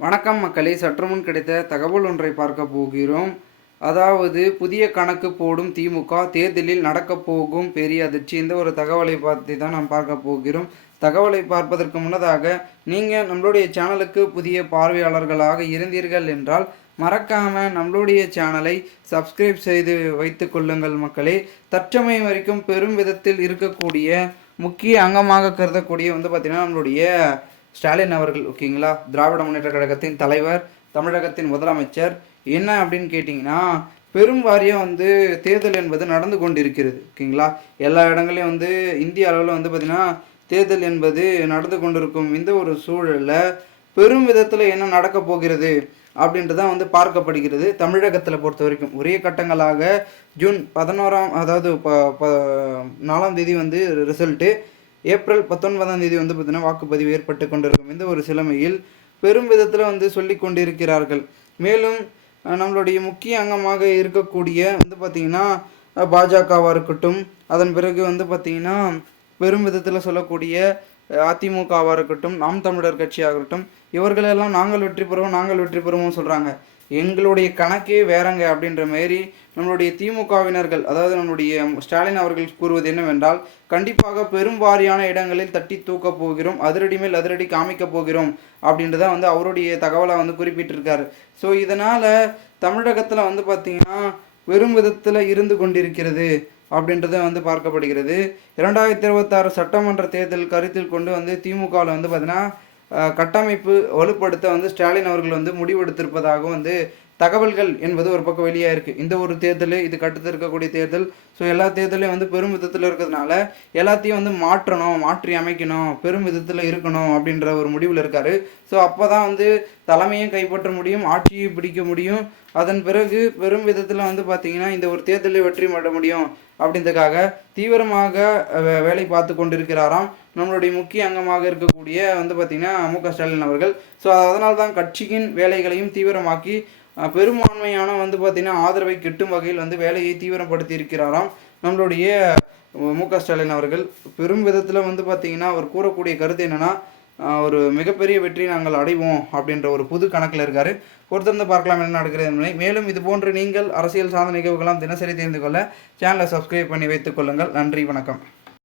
வணக்கம் மக்களே, சற்றுமுன் கிடைத்த தகவல் ஒன்றை பார்க்க போகிறோம். அதாவது புதிய கணக்கு போடும் திமுக, தேர்தலில் நடக்கப் போகும் பெரிய அதிர்ச்சி. இந்த ஒரு தகவலை பார்த்து தான் நாம் பார்க்க போகிறோம். தகவலை பார்ப்பதற்கு முன்னதாக நீங்கள் நம்மளுடைய சேனலுக்கு புதிய பார்வையாளர்களாக இருந்தீர்கள் என்றால் மறக்காமல் நம்மளுடைய சேனலை சப்ஸ்கிரைப் செய்து வைத்து கொள்ளுங்கள் மக்களே. தற்சமயம் வரைக்கும் பெரும் விதத்தில் இருக்கக்கூடிய முக்கிய அங்கமாக கருதக்கூடிய பார்த்திங்கன்னா நம்மளுடைய ஸ்டாலின் அவர்கள், ஓகேங்களா, திராவிட முன்னேற்ற கழகத்தின் தலைவர், தமிழகத்தின் முதலமைச்சர். என்ன அப்படின்னு கேட்டிங்கன்னா, பெரும் வாரியம் தேர்தல் என்பது நடந்து கொண்டு இருக்கிறது, ஓகேங்களா. எல்லா இடங்களையும் இந்திய அளவில் பார்த்திங்கன்னா தேர்தல் என்பது நடந்து கொண்டிருக்கும் இந்த ஒரு சூழலில் பெரும் விதத்தில் என்ன நடக்க போகிறது அப்படின்றதான் பார்க்கப்படுகிறது. தமிழகத்தில் பொறுத்த வரைக்கும் ஒரே கட்டங்களாக ஜூன் 11 அதாவது 4ஆம் தேதி ரிசல்ட்டு, ஏப்ரல் 19ஆம் தேதி பார்த்தீங்கன்னா வாக்குப்பதிவு ஏற்பட்டு கொண்டிருக்கும் இந்த ஒரு சிலைமையில் பெரும் விதத்தில் சொல்லி கொண்டிருக்கிறார்கள். மேலும் நம்மளுடைய முக்கிய அங்கமாக இருக்கக்கூடிய பார்த்திங்கன்னா பாஜகவாக இருக்கட்டும், அதன் பிறகு பார்த்திங்கன்னா பெரும் விதத்தில் சொல்லக்கூடிய அதிமுகவாக இருக்கட்டும், நாம் தமிழர் கட்சியாக இருக்கட்டும், இவர்களெல்லாம் நாங்கள் வெற்றி பெறுவோம் சொல்கிறாங்க. எங்களுடைய கணக்கே வேறங்க அப்படின்ற மாரி நம்மளுடைய திமுகவினர்கள், அதாவது நம்மளுடைய ஸ்டாலின் அவர்கள் கூறுவது என்னவென்றால், கண்டிப்பாக பெரும் வாரியான இடங்களில் தட்டி தூக்கப் போகிறோம், அதிரடி மேல் அதிரடி காமிக்க போகிறோம் அப்படின்றத அவருடைய தகவலை குறிப்பிட்டிருக்காரு. ஸோ இதனால் தமிழகத்தில் பார்த்திங்கன்னா பெரும் விதத்தில் இருந்து கொண்டிருக்கிறது அப்படின்றது பார்க்கப்படுகிறது. 2026 சட்டமன்ற தேர்தல் கருத்தில் கொண்டு திமுகவில் பார்த்திங்கன்னா கட்டமைப்பு வலுப்படுத்த ஸ்டாலின் அவர்கள் முடிவெடுத்திருப்பதாகவும் தகவல்கள் என்பது ஒரு பக்கம் வெளியாக இருக்குது. இந்த ஒரு தேர்தல், இதுக்கு அடுத்து இருக்கக்கூடிய தேர்தல், ஸோ எல்லா தேர்தலையும் பெரும் விதத்தில் இருக்கிறதுனால எல்லாத்தையும் மாற்றணும், மாற்றி அமைக்கணும், பெரும் விதத்தில் இருக்கணும் அப்படின்ற ஒரு முடிவில் இருக்கார். ஸோ அப்போ தான் தலைமையும் கைப்பற்ற முடியும், ஆட்சியை பிடிக்க முடியும். அதன் பிறகு பெரும் விதத்தில் பார்த்திங்கன்னா இந்த ஒரு தேர்தலை வெற்றி பெற முடியும் அப்படின்றதுக்காக தீவிரமாக வேலை பார்த்து கொண்டிருக்கிறாராம் நம்மளுடைய முக்கிய அங்கமாக இருக்கக்கூடிய பார்த்திங்கன்னா மு.க. ஸ்டாலின் அவர்கள். ஸோ அதனால் தான் கட்சியின் வேலைகளையும் தீவிரமாக்கி பெரும்பான்மையான பார்த்திங்கன்னா ஆதரவை கிட்டும் வகையில் வேலையை தீவிரப்படுத்தி இருக்கிறாராம் நம்மளுடைய மு.க. ஸ்டாலின் அவர்கள். பெரும் விதத்தில் பார்த்திங்கன்னா அவர் கூறக்கூடிய கருத்து என்னென்னா, ஒரு மிகப்பெரிய வெற்றி நாங்கள் அடைவோம் அப்படின்ற ஒரு புது கணக்கில் இருக்கார். பொறுத்திருந்து பார்க்கலாம் என்ன நடக்கிறது என்பதை. மேலும் இது போன்று நீங்கள் அரசியல் சார்ந்த நிகழ்வுகளாம் தினசரி தெரிந்து கொள்ள சேனலை சப்ஸ்கிரைப் பண்ணி வைத்துக் கொள்ளுங்கள். நன்றி, வணக்கம்.